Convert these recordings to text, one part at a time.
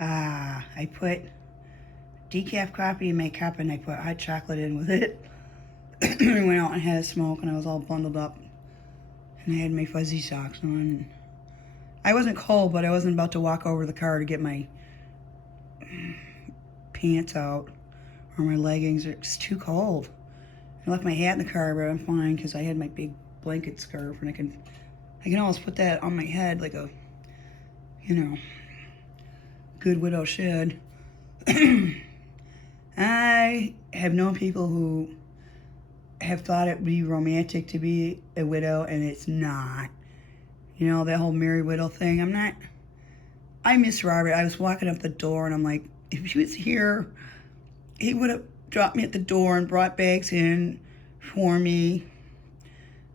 I put decaf coffee in my cup and I put hot chocolate in with it. I went out and had a smoke and I was all bundled up. And I had my fuzzy socks on. I wasn't cold, but I wasn't about to walk over to the car to get my pants out or my leggings. It's too cold. I left my hat in the car, but I'm fine because I had my big blanket scarf and I can always put that on my head like a, good widow should. I have known people who have thought it would be romantic to be a widow, and it's not. That whole married widow thing. I miss Robert. I was walking up the door, and I'm like, if he was here, he would have dropped me at the door and brought bags in for me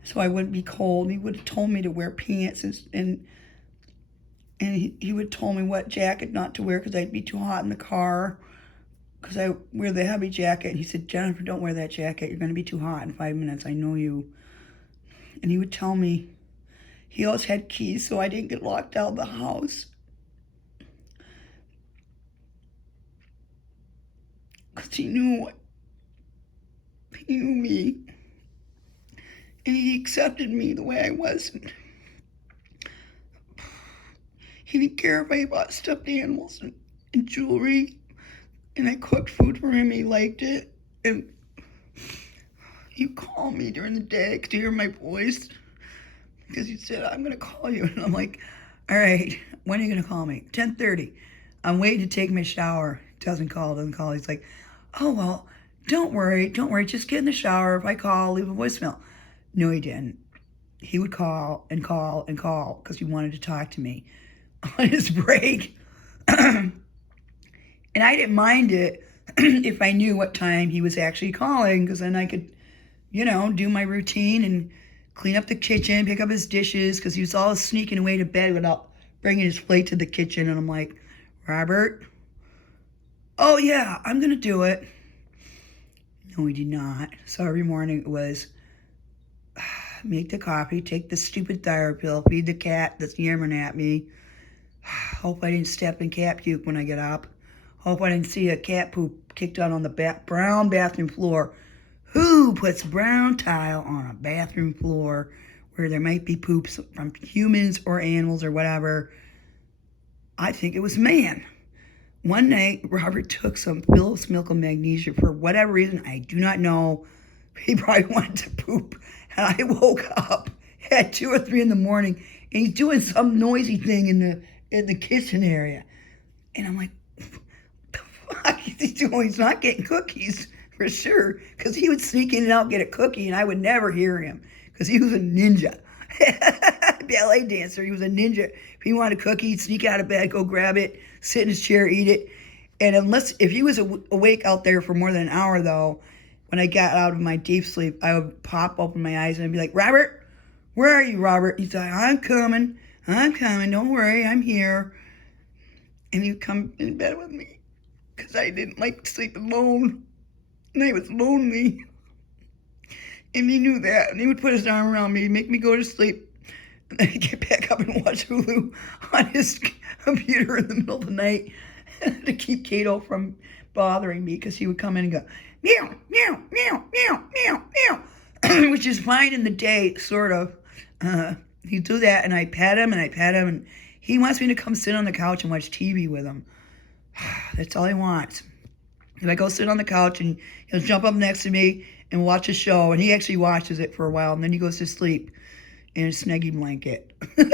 so I wouldn't be cold. He would have told me to wear pants, and he would have told me what jacket not to wear because I'd be too hot in the car because I wear the heavy jacket. And he said, Jennifer, don't wear that jacket. You're going to be too hot in 5 minutes. I know you. And he would tell me he always had keys so I didn't get locked out of the house. Because he knew me. And he accepted me the way I was. He didn't care if I bought stuffed animals and jewelry. And I cooked food for him. He liked it. And he called me during the day to hear my voice. Because he said, I'm going to call you. And I'm like, all right, when are you going to call me? 10:30. I'm waiting to take my shower. Doesn't call. He's like, oh, well, don't worry. Just get in the shower. If I call, leave a voicemail. No, he didn't. He would call and call and call because he wanted to talk to me on his break. And I didn't mind it if I knew what time he was actually calling, because then I could, do my routine and clean up the kitchen, pick up his dishes, because he was always sneaking away to bed without bringing his plate to the kitchen. And I'm like, Robert? Oh, yeah, I'm going to do it. No, he did not. So every morning it was make the coffee, take the stupid thyroid pill, feed the cat that's yammering at me. Hope I didn't step in cat puke when I get up. Hope I didn't see a cat poop kicked out on the brown bathroom floor. Who puts brown tile on a bathroom floor where there might be poops from humans or animals or whatever? I think it was man. One night, Robert took some Phillips milk and magnesia for whatever reason. I do not know. He probably wanted to poop. And I woke up at 2 or 3 in the morning, and he's doing some noisy thing in the kitchen area. And I'm like, what the fuck is he doing? He's not getting cookies. For sure, because he would sneak in and out and get a cookie, and I would never hear him because he was a ninja. Ballet dancer, he was a ninja. If he wanted a cookie, he'd sneak out of bed, go grab it, sit in his chair, eat it. And if he was awake out there for more than an hour, though, when I got out of my deep sleep, I would pop open my eyes and I'd be like, Robert, where are you, Robert? He'd say, I'm coming, don't worry, I'm here. And he'd come in bed with me because I didn't like to sleep alone. And I was lonely. And he knew that. And he would put his arm around me, make me go to sleep. And then he'd get back up and watch Hulu on his computer in the middle of the night to keep Kato from bothering me, because he would come in and go, meow, meow, meow, meow, meow, meow, which is fine in the day, sort of. He'd do that, and I'd pet him, and he wants me to come sit on the couch and watch TV with him. That's all he wants. If I go sit on the couch, and he'll jump up next to me and watch a show, and he actually watches it for a while, and then he goes to sleep in a snuggie blanket. But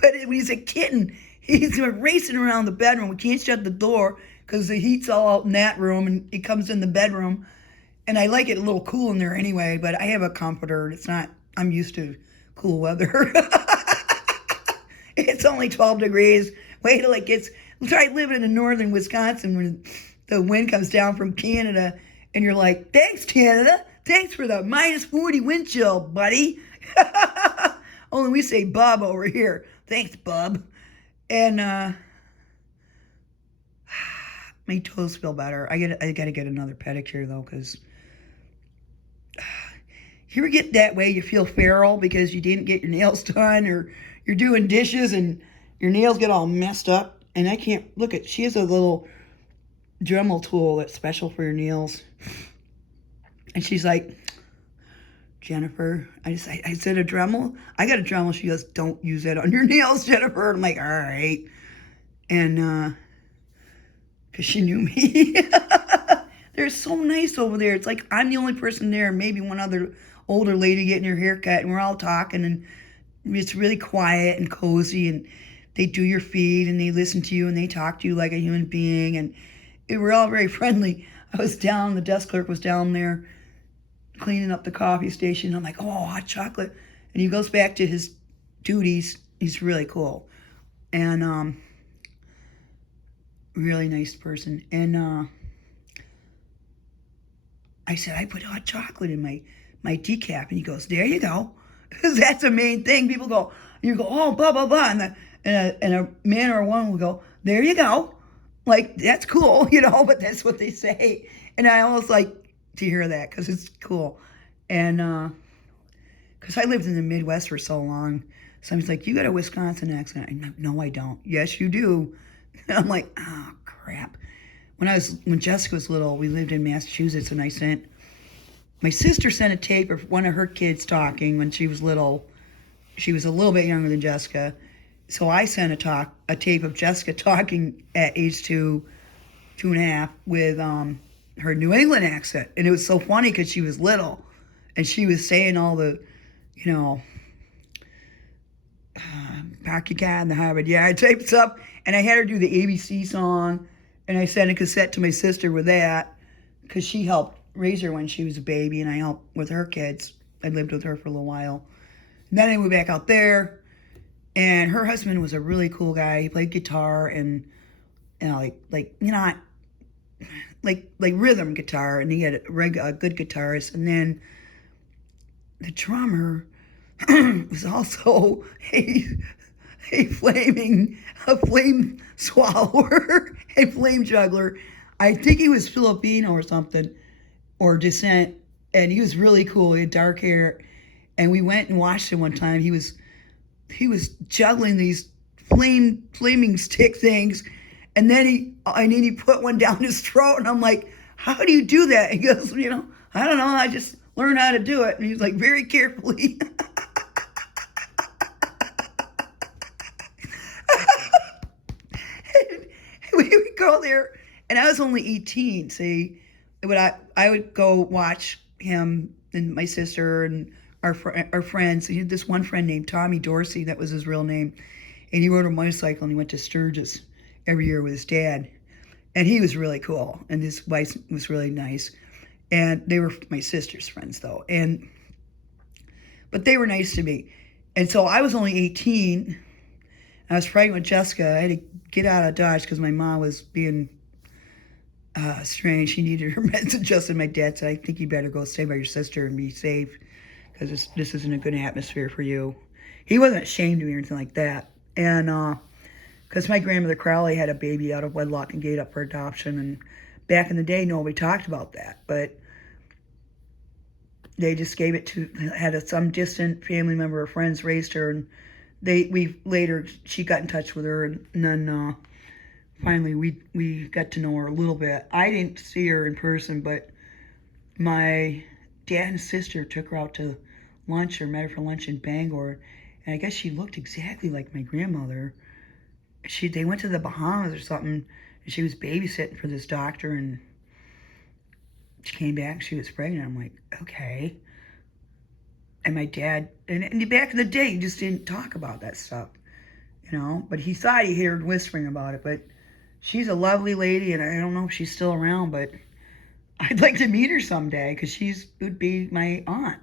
when he's a kitten, he's racing around the bedroom. We can't shut the door because the heat's all out in that room, and it comes in the bedroom. And I like it a little cool in there anyway, but I have a comforter. I'm used to cool weather. It's only 12 degrees. Wait till it gets... Try living in northern Wisconsin when the wind comes down from Canada, and you're like, thanks, Canada. Thanks for the minus 40 wind chill, buddy. Only we say bub over here. Thanks, bub. And my toes feel better. I got to get another pedicure, though, because you ever get that way you feel feral because you didn't get your nails done, or you're doing dishes and your nails get all messed up, and I can't look at. She has a little Dremel tool that's special for your nails, and she's like, Jennifer, I said a Dremel. I got a Dremel. She goes, don't use that on your nails, Jennifer. I'm like, all right, and because she knew me. They're so nice over there. It's like I'm the only person there, maybe one other older lady getting her hair cut, and we're all talking, and it's really quiet and cozy, and they do your feed, and they listen to you, and they talk to you like a human being, and we're all very friendly. I was down, the desk clerk was down there cleaning up the coffee station. I'm like, oh, hot chocolate. And he goes back to his duties. He's really cool. And really nice person. And I said, I put hot chocolate in my decaf. And he goes, there you go. Because that's the main thing. People go, you go, oh, blah, blah, blah. And a man or a woman will go, there you go. Like, that's cool, but that's what they say. And I almost like to hear that because it's cool. And because I lived in the Midwest for so long. Somebody's like, you got a Wisconsin accent. No, I don't. Yes, you do. And I'm like, oh, crap. When Jessica was little, we lived in Massachusetts, and my sister sent a tape of one of her kids talking when she was little. She was a little bit younger than Jessica. So I sent a tape of Jessica talking at age 2.5, with her New England accent. And it was so funny because she was little, and she was saying all the, park your car in the Harvard Yard type stuff. And I had her do the ABC song, and I sent a cassette to my sister with that because she helped raise her when she was a baby, and I helped with her kids. I lived with her for a little while. And then I moved back out there, and her husband was a really cool guy. He played guitar and like rhythm guitar, and he had a good guitarist. And then the drummer was also a flame swallower, a flame juggler. I think he was Filipino or something, or descent, and he was really cool. He had dark hair, and we went and watched him one time. He was juggling these flaming stick things, and then he put one down his throat, and I'm like, how do you do that? He goes, I don't know, I just learned how to do it. And he's like, very carefully. We would go there, and I was only 18, see, but I would go watch him and my sister and our friends. He had this one friend named Tommy Dorsey, that was his real name, and he rode a motorcycle, and he went to Sturgis every year with his dad, and he was really cool, and his wife was really nice, and they were my sister's friends though, but they were nice to me. And so I was only 18. I was pregnant with Jessica. I had to get out of Dodge because my mom was being strange. She needed her meds adjusted. My dad said, I think you better go stay by your sister and be safe because this isn't a good atmosphere for you. He wasn't ashamed of me or anything like that. And because my grandmother Crowley had a baby out of wedlock and gave up for adoption. And back in the day, nobody talked about that. But they just gave it to, some distant family member or friends raised her, and she got in touch with her, and then finally we got to know her a little bit. I didn't see her in person, but my dad and sister took her out to lunch, or met her for lunch in Bangor, and I guess she looked exactly like my grandmother. They went to the Bahamas or something, and she was babysitting for this doctor, and she came back, she was pregnant. I'm like, okay. And my dad, and back in the day, he just didn't talk about that stuff, but he thought he heard whispering about it. But she's a lovely lady, and I don't know if she's still around, but I'd like to meet her someday, because would be my aunt,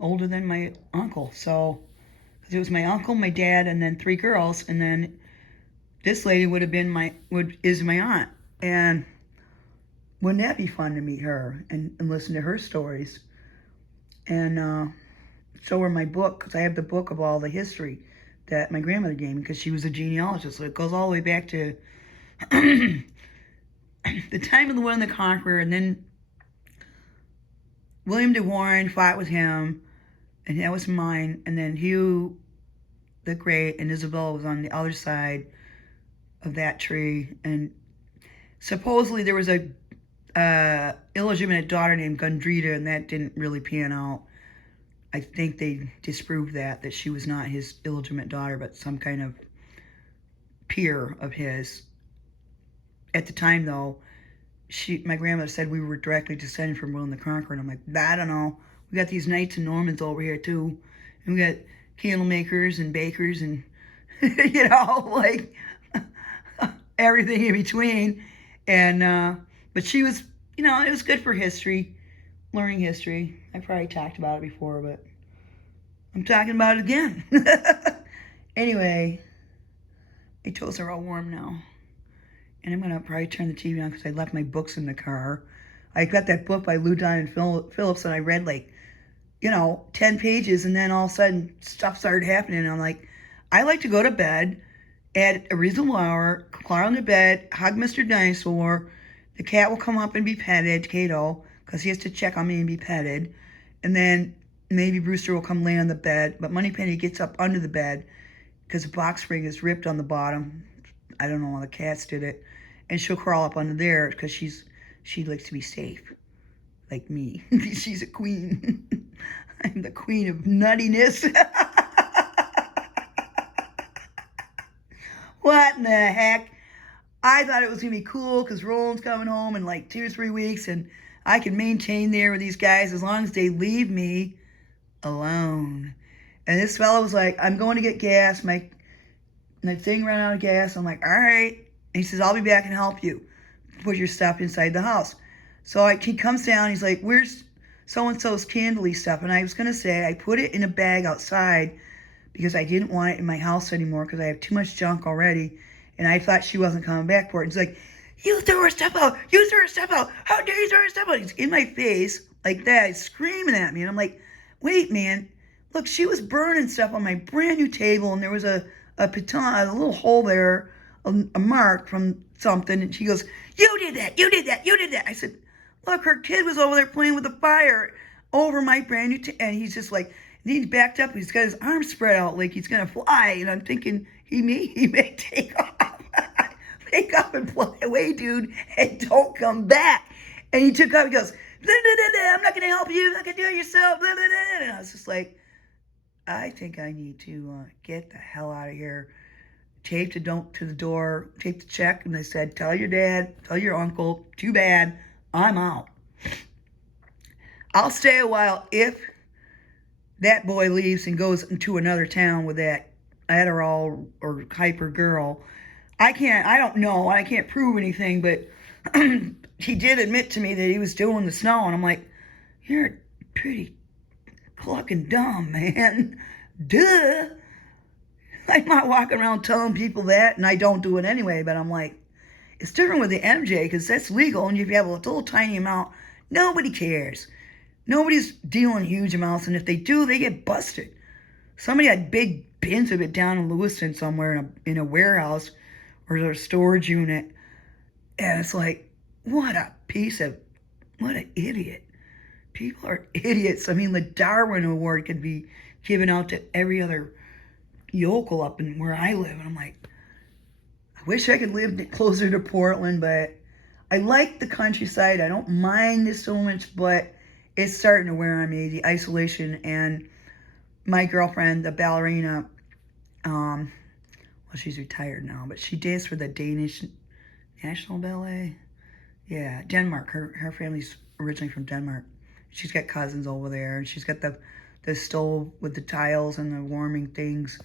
older than my uncle. So, because it was my uncle, my dad, and then 3 girls, and then this lady is my aunt. And wouldn't that be fun to meet her and listen to her stories? And show her my book, because I have the book of all the history that my grandmother gave me, because she was a genealogist. So it goes all the way back to the time of the William the Conqueror, and then William de Warenne fought with him, and that was mine. And then Hugh the grate, and Isabella was on the other side of that tree. And supposedly there was a illegitimate daughter named Gundrita, and that didn't really pan out. I think they disproved that she was not his illegitimate daughter, but some kind of peer of his. At the time, though, my grandmother said we were directly descended from William the Conqueror, and I'm like, I don't know. We got these knights and Normans over here too, and we got candle makers and bakers and like everything in between. And but she was, it was good for history, learning history. I probably talked about it before, but I'm talking about it again. Anyway, my toes are all warm now. And I'm going to probably turn the TV on because I left my books in the car. I got that book by Lou Diamond Phillips, and I read 10 pages, and then all of a sudden stuff started happening. And I'm like, I like to go to bed at a reasonable hour, crawl into bed, hug Mr. Dinosaur. The cat will come up and be petted, Kato, because he has to check on me and be petted. And then maybe Brewster will come lay on the bed. But Moneypenny gets up under the bed because the box spring is ripped on the bottom. I don't know how the cats did it. And she'll crawl up under there because she likes to be safe, like me. She's a queen. I'm the queen of nuttiness. What in the heck? I thought it was going to be cool because Roland's coming home in 2 or 3 weeks, and I can maintain there with these guys as long as they leave me alone. And this fella was like, I'm going to get gas. My thing ran out of gas. I'm like, all right. And he says, I'll be back and help you put your stuff inside the house. So he comes down. He's like, where's so-and-so's candly stuff? And I was going to say, I put it in a bag outside because I didn't want it in my house anymore because I have too much junk already. And I thought she wasn't coming back for it. He's like, you threw her stuff out. You threw her stuff out. How dare you throw her stuff out? He's in my face like that. He's screaming at me. And I'm like, wait, man. Look, she was burning stuff on my brand new table. And there was a piton, a little hole there, a mark from something. And she goes, you did that. You did that. You did that. I said, look, her kid was over there playing with the fire over my brand new and he's just like, and he's backed up. He's got his arms spread out like he's going to fly. And I'm thinking, he may take off. Take off and fly away, dude, and don't come back. And he took off. He goes, I'm not going to help you. You're not going to do it yourself. And I was just like, I think I need to get the hell out of here. Taped to the door, taped the check, and they said, tell your dad, tell your uncle, too bad, I'm out. I'll stay a while if that boy leaves and goes into another town with that Adderall or hyper girl. I don't know, I can't prove anything, but he did admit to me that he was doing the snow, and I'm like, you're pretty clucking dumb, man. Duh. I'm not walking around telling people that, and I don't do it anyway, but I'm like, it's different with the MJ, because that's legal, and if you have a little tiny amount, nobody cares. Nobody's dealing huge amounts, and if they do, they get busted. Somebody had big bins of it down in Lewiston somewhere in a warehouse or a storage unit, and it's like, what an idiot. People are idiots. I mean, the Darwin Award could be given out to every other yokel up in where I live, and I'm like, I wish I could live closer to Portland, but I like the countryside. I don't mind this so much, but it's starting to wear on me, the isolation. And my girlfriend, the ballerina, well, she's retired now, but she danced for the Danish National Ballet. Yeah, Denmark. Her family's originally from Denmark. She's got cousins over there, and she's got the stove with the tiles and the warming things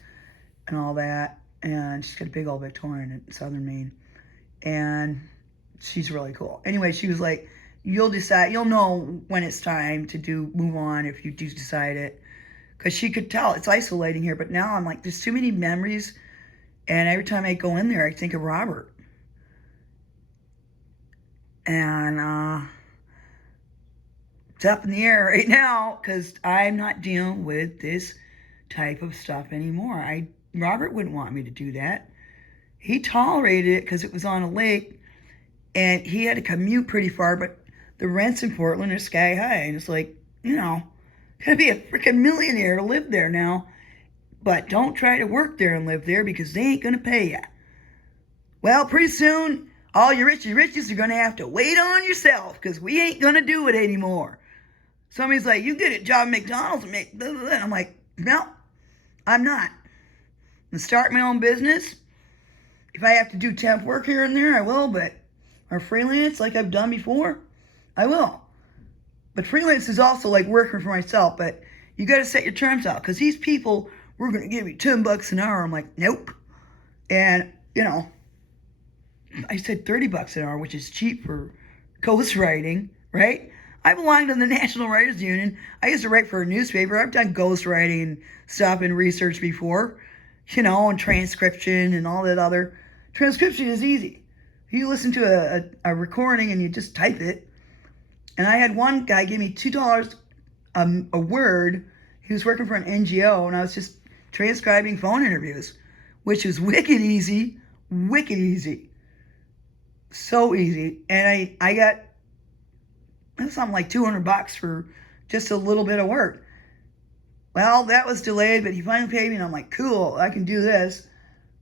and all that. And she's got a big old Victorian in Southern Maine. And she's really cool. Anyway, she was like, you'll know when it's time to move on if you do decide it. Because she could tell it's isolating here. But now I'm like, there's too many memories. And every time I go in there, I think of Robert. And it's up in the air right now because I'm not dealing with this type of stuff anymore. Robert wouldn't want me to do that. He tolerated it because it was on a lake, and he had to commute pretty far, but the rents in Portland are sky high, and it's like, gonna be a freaking millionaire to live there now. But don't try to work there and live there because they ain't going to pay you. Well, pretty soon, all your riches are going to have to wait on yourself because we ain't going to do it anymore. Somebody's like, you get a job at McDonald's and make blah, blah, blah. I'm like, no, I'm not. I'm going to start my own business. If I have to do temp work here and there, I will, or freelance like I've done before, I will. But freelance is also like working for myself, but you got to set your terms out because these people, we're going to give you $10 an hour. I'm like, nope. And, I said $30 an hour, which is cheap for ghostwriting, right? I belong to the National Writers Union. I used to write for a newspaper. I've done ghostwriting and stuff and research before, and transcription and all that other. Transcription is easy. You listen to a recording and you just type it. And I had one guy give me $2 a word. He was working for an NGO, and I was just transcribing phone interviews, which was wicked easy. So easy. And I got something like $200 for just a little bit of work. Well, that was delayed, but he finally paid me, and I'm like, cool, I can do this.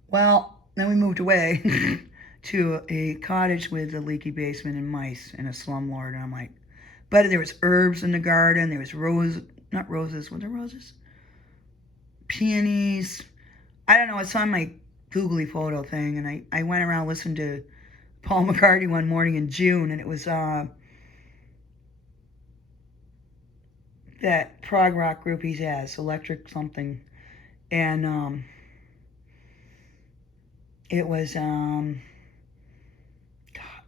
Well, then we moved away to a cottage with a leaky basement and mice and a slumlord, and I'm like, but there was herbs in the garden, there was were there roses? Peonies. I don't know, it's on my googly photo thing, and I went around listening to Paul McCartney one morning in June, and it was that prog rock group he has, Electric something, and it was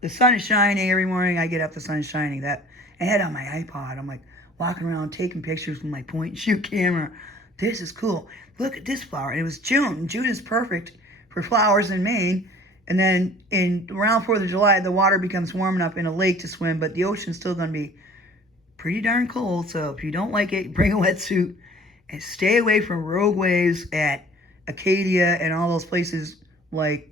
the sun is shining. Every morning I get up, the sun is shining. That I had on my iPod. I'm like walking around taking pictures with my point and shoot camera. This is cool. Look at this flower. And it was June. June is perfect for flowers in Maine. And then around 4th of July, the water becomes warm enough in a lake to swim, but the ocean's still going to be pretty darn cold. So if you don't like it, bring a wetsuit and stay away from rogue waves at Acadia and all those places like,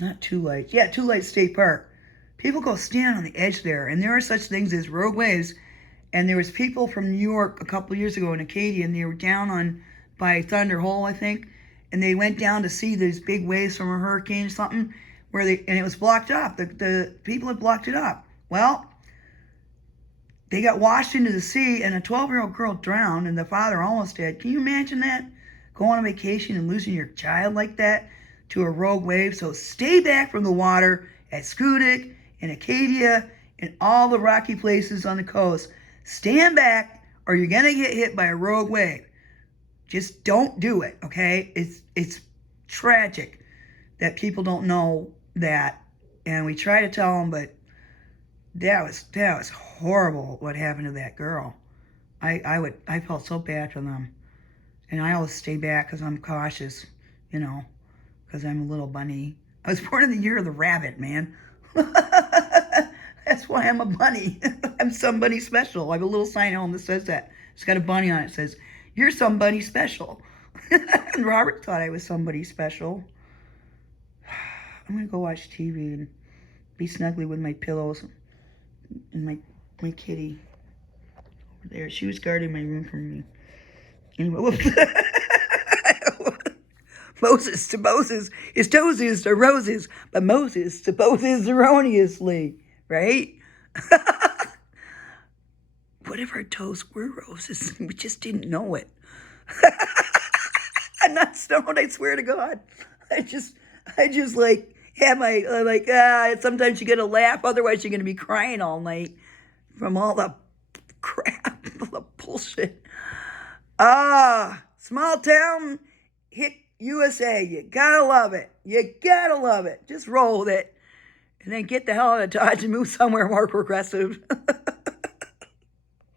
not Two Lights. Yeah, Two Lights State Park. People go stand on the edge there, and there are such things as rogue waves. And there was people from New York a couple of years ago in Acadia, and they were down by Thunder Hole, I think, and they went down to see these big waves from a hurricane or something, and it was blocked up. The people had blocked it up. Well, they got washed into the sea, and a 12-year-old girl drowned, and the father almost dead. Can you imagine that? Going on vacation and losing your child like that to a rogue wave? So stay back from the water at Schoodic and Acadia and all the rocky places on the coast. Stand back or you're going to get hit by a rogue wave. Just don't do it, okay? It's tragic that people don't know that. And we try to tell them, but that was horrible what happened to that girl. I felt so bad for them. And I always stay back because I'm cautious, because I'm a little bunny. I was born in the year of the rabbit, man. That's why I'm a bunny. I'm somebody special. I have a little sign at home that says that. It's got a bunny on it. It says, you're somebody special. And Robert thought I was somebody special. I'm going to go watch TV and be snuggly with my pillows and my kitty over there. She was guarding my room from me. Anyway, whoops. Moses to Moses, his toesies to roses, but Moses to Moses erroneously, right? What if our toes were roses? We just didn't know it. I'm not stoned, I swear to God. I just like have my sometimes you get a laugh, otherwise you're gonna be crying all night from all the crap, all the bullshit. Small town hit USA. You gotta love it. You gotta love it. Just roll with it. And then get the hell out of Dodge and move somewhere more progressive.